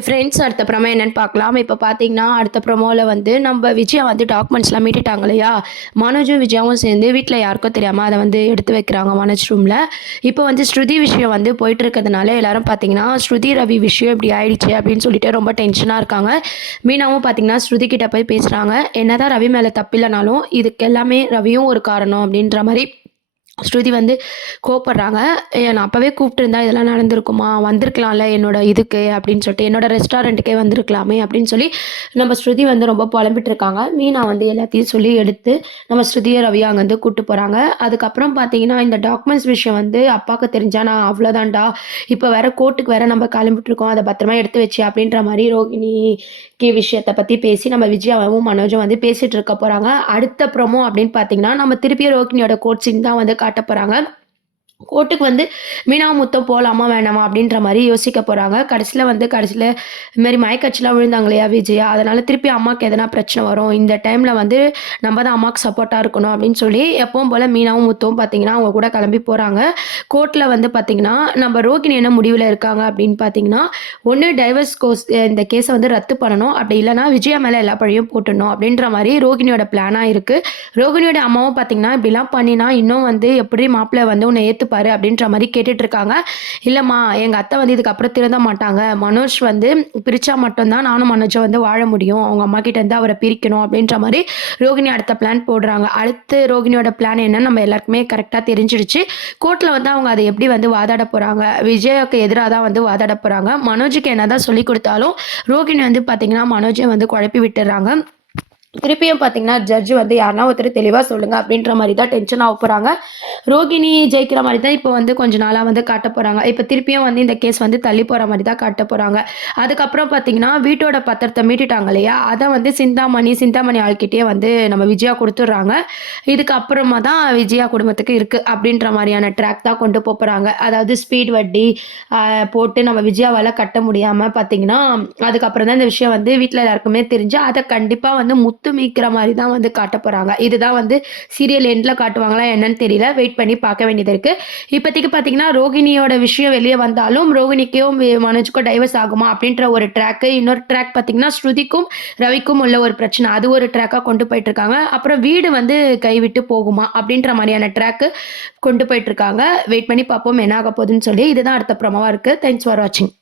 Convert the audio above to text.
Friends அடுத்த promo என்னன்னு பார்க்கலாம். இப்போ பார்த்தீங்கன்னா, அடுத்த ப்ரமோல வந்து நம்ம விஜயா வந்து டாக்குமெண்ட்ஸ்லாம் மீட்டுட்டாங்க இல்லையா? மனோஜும் விஜயாவும் சேர்ந்து வீட்ல யாருக்கும் தெரியாம அத வந்து எடுத்து வைக்கிறாங்க மனோஜ் ரூம்ல. இப்போ வந்து ஸ்ருதி விஷயம் வந்து போயிட்டு இருக்கிறதுனால எல்லாரும் பார்த்தீங்கன்னா, ஸ்ருதி, ரவி விஷயம் இப்படி ஆயிடுச்சு அப்படின்னு சொல்லிட்டு ரொம்ப டென்ஷனா இருக்காங்க. மீனாவும் பார்த்தீங்கன்னா, ஸ்ருதி கிட்ட போய் பேசுறாங்க. என்னதான் ரவி மேல தப்பில்லனாலும், இதுக்கு எல்லாமே ரவியும் ஒரு காரணம் அப்படின்ற மாரி ஸ்ருதி வந்து கோவப்படுறாங்க. நான் அப்பவே கூப்பிட்டுருந்தா இதெல்லாம் நடந்திருக்குமா? வந்திருக்கலாம்ல என்னோட இதுக்கு அப்படின்னு சொல்லிட்டு, என்னோட ரெஸ்டாரண்ட்டுக்கே வந்திருக்கலாமே அப்படின்னு சொல்லி, நம்ம ஸ்ருதி வந்து ரொம்ப புலம்பிட்டு இருக்காங்க. மீனா வந்து எல்லாத்தையும் சொல்லி எடுத்து, நம்ம ஸ்ருதிய, ரவிய அங்கருந்து கூட்டு போறாங்க. அதுக்கப்புறம் பார்த்தீங்கன்னா, இந்த டாக்குமெண்ட்ஸ் விஷயம் வந்து அப்பாக்கு தெரிஞ்சா நான் அவ்வளோதான்டா. இப்ப வேற கோர்ட்டுக்கு வேற நம்ம கிளம்பிட்டுருக்கோம். அத பத்திரமா எடுத்து வச்சு அப்படின்ற மாரி ரோகிணிக்கு விஷயத்த பத்தி பேசி, நம்ம விஜயாவும், மனோஜும் வந்து பேசிட்டு இருக்க போறாங்க. அடுத்த ப்ரோமோ அப்படின்னு பார்த்தீங்கன்னா, நம்ம திருப்பியும் ரோகிணியோட கோர்ட் சீன் தான் வந்து காட்டப் போறாங்க. கோர்ட்டுக்கு வந்து மீனா, முத்தும் போலாமா வேணாமா அப்படின்ற மாரி யோசிக்க போறாங்க. கடைசில இது மாரி மயக்கடிச்சுலாம் விழுந்தாங்க இல்லையா விஜயா, அதனால திருப்பி அம்மாக்கு எதனா பிரச்சனை வரும். இந்த டைம்ல வந்து நம்ம தான் அம்மாக்கு சப்போர்ட்டா இருக்கணும் அப்படின்னு சொல்லி எப்பவும் போல மீனாவும், முத்துவும் பார்த்தீங்கன்னா, அவங்க கூட கிளம்பி போறாங்க. கோர்ட்ல வந்து பார்த்தீங்கன்னா, நம்ம ரோகிணி என்ன முடிவுல இருக்காங்க அப்படின்னு பார்த்தீங்கன்னா, ஒண்ணு டைவர்ஸ் இந்த கேஸ வந்து ரத்து பண்ணணும். அப்படி இல்லன்னா விஜயா மேல எல்லா பழியும் போட்டுடணும் அப்படின்ற மாரி ரோகிணியோட பிளானா இருக்கு. ரோகிணியோட அம்மாவும் பார்த்தீங்கன்னா, இப்படிலாம் பண்ணினா இன்னும் வந்து எப்படி மாப்பிள்ளை வந்து உன்னை ஏத்துப்பாரு அப்படின்ற மாரி கேட்டுட்டு இருக்காங்க. இல்லம்மா எங்க அத்தை வந்து இதுக்கப்புறம் திருந்த மாட்டாங்க. மனோஜ் வந்து பிரிச்சா மட்டும் தான் நானும் மனோஜும் வந்து வாழ முடியும். அவங்க அம்மாகிட்ட இருந்து அவர பிரிக்கணும் அப்படின்ற மாரி ரோகிணி அடுத்த பிளான் போடுறாங்க. அடுத்து ரோகிணியோட பிளான் என்னன்னு நம்ம எல்லாருக்குமே கரெக்ட்டா தெரிஞ்சிடுச்சு. கோர்ட்ல வந்து அவங்க அத எப்படி வந்து வாதாட போறாங்க. விஜய்க்கு எதிரா தான் வந்து வாதாட போறாங்க. மனோஜுக்கு என்னதான் சொல்லிக் குடுத்தாலும், ரோகிணி வந்து பார்த்தீங்கன்னா, மனோஜ வந்து குழப்பி விட்டுர்றாங்க. திருப்பியும் பார்த்தீங்கன்னா, ஜட்ஜ் வந்து யாருனா ஒருத்தர் தெளிவா சொல்லுங்க அப்படின்ற மாரி தான் டென்ஷன் ஆக போறாங்க. ரோகிணி ஜெயிக்கிற மாரி தான் இப்போ வந்து கொஞ்ச நாளா வந்து காட்டப் போறாங்க. இப்ப திருப்பியும் வந்து இந்த கேஸ் வந்து தள்ளி போற மாரி தான் காட்டப் போறாங்க. அதுக்கப்புறம் பார்த்தீங்கன்னா, வீட்டோட பத்திரத்த மீட்டுட்டாங்க இல்லையா? அத வந்து சிந்தாமணி ஆள்கிட்டயே வந்து நம்ம விஜயா குடுத்துடுறாங்க. இதுக்கு அப்புறமா தான் விஜயா குடும்பத்துக்கு இருக்கு அப்படின்ற மாரியான ட்ராக் தான் கொண்டு போறாங்க. அதாவது ஸ்பீட் வட்டி அ போட்டு நம்ம விஜயாவால கட்ட முடியாம பார்த்தீங்கன்னா, அதுக்கப்புறம் தான் இந்த விஷயம் வந்து வீட்ல எல்லாருக்குமே தெரிஞ்சு, அத கண்டிப்பா வந்து முத்து மீட்கிற மாரி தான் வந்து காட்டப் போறாங்க. இதுதான் வந்து சீரியல் எண்ட்ல காட்டுவாங்களா என்னன்னு தெரியல. வெயிட் பண்ணி பார்க்க வேண்டியது இருக்கு. இப்போதைக்கு பார்த்தீங்கன்னா, ரோகிணியோட விஷயம் வெளிய வந்தாலும், ரோகிணிக்கும் மனோஜுக்கும் டைவர்ஸ் ஆகுமா அப்படின்ற ஒரு ட்ராக்கு. இன்னொரு ட்ராக் பார்த்தீங்கன்னா, ஸ்ருதிக்கும், ரவிக்கும் உள்ள ஒரு பிரச்சனை. அது ஒரு ட்ராக்கா கொண்டு போயிட்டு இருக்காங்க. அப்புறம் வீடு வந்து கைவிட்டு போகுமா அப்படின்ற மாரியான ட்ராக்கு கொண்டு போயிட்டு இருக்காங்க. வெயிட் பண்ணி பார்ப்போம் என்ன ஆக போகுதுன்னு சொல்லி. இதுதான் அடுத்த ப்ரோமோவா இருக்கு. தேங்க்ஸ் ஃபார் வாட்சிங்.